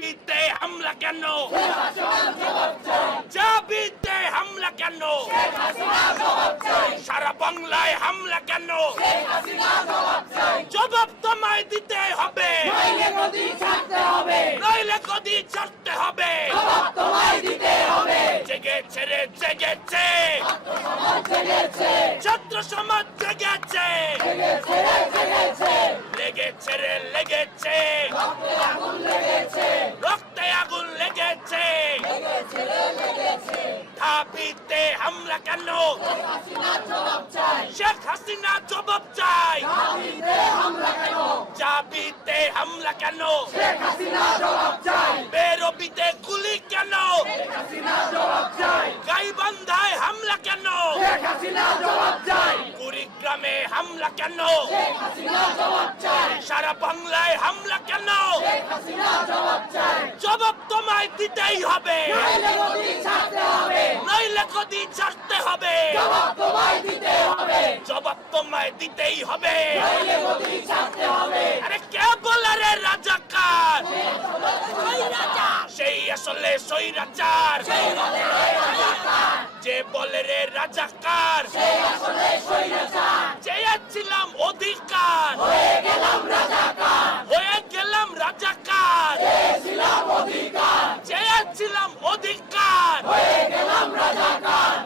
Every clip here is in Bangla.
চাবিতে হামলা কেন? চাবিতে হামলা কেন? সারা বাংলায় হামলা কেন? জবাব তোমায় দিতে হবে, নইলে গদি ছাড়তে হবে। জেগেছে রে জেগেছে, ছাত্র সমাজ জেগেছে, লেগেছে রে লেগেছে, রক্তে আগুন লেগেছে। ঢাবিতে হামলা কেন? শেখ হাসিনা জবাব চাই। চাবিতে হামলা কেন? বেরবিতে গুলি কেন? গাইবান্ধায় হামলা কেন? কুড়িগ্রামে হামলা কেন? সারা বাংলায় হামলা কেন? জবাব তোমায় দিতেই হবে, নইলে গদি ছাড়তে হবে। জবাব তোমায় দিতেই হবে। আরে কে বলে রে রাজাকার? সেই আসলে স্বৈরাচার। যে বলে রে রাজাকার, চেয়েছিলাম অধিকার, হয়ে গেলাম রাজাকার। চেয়েছিলাম অধিকার,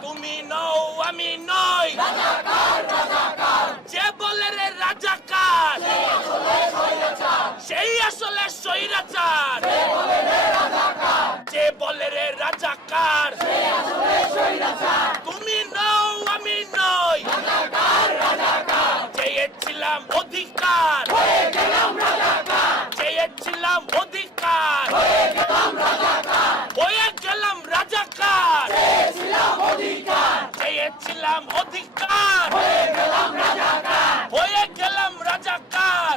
তুমি নও আমি নই। যে বলে রে রাজাকার, সেই আসলে স্বৈরাচার। যে বলে রে রাজাকার, তুমি নও আমি নই। চেয়েছিলাম অধিকার, চেয়েছিলাম অধিকার, হয়ে গেলাম রাজাকার। চেয়েছিলাম অধিকার, হয়ে গেলাম রাজাকার।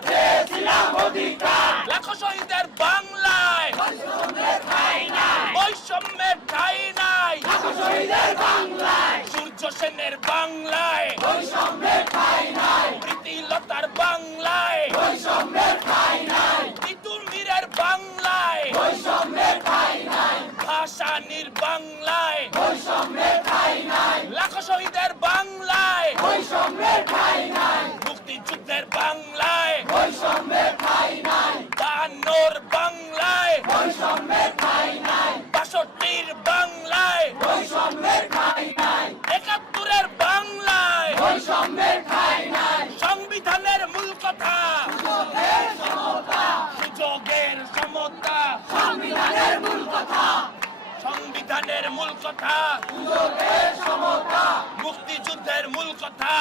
লাখো শহীদের বাংলায় বৈষম্যের ঠাঁই নাই। সূর্য সেনের বাংলায় প্রীতিলতার বাংলায়, তিতুর মীরের বাংলায়, ভাসানীর বাংলায়, লাখো শহীদের বাংলায়, মুক্তিযুদ্ধের বাংলায়, বায়ান্নর বাংলায়, ৬২র বাংলায়, ৭১-এর বাংলায়। সংবিধানের মূল কথা সুযোগের সমতা। সংবিধানের মূল কথা মুক্তিযুদ্ধের মূল কথা।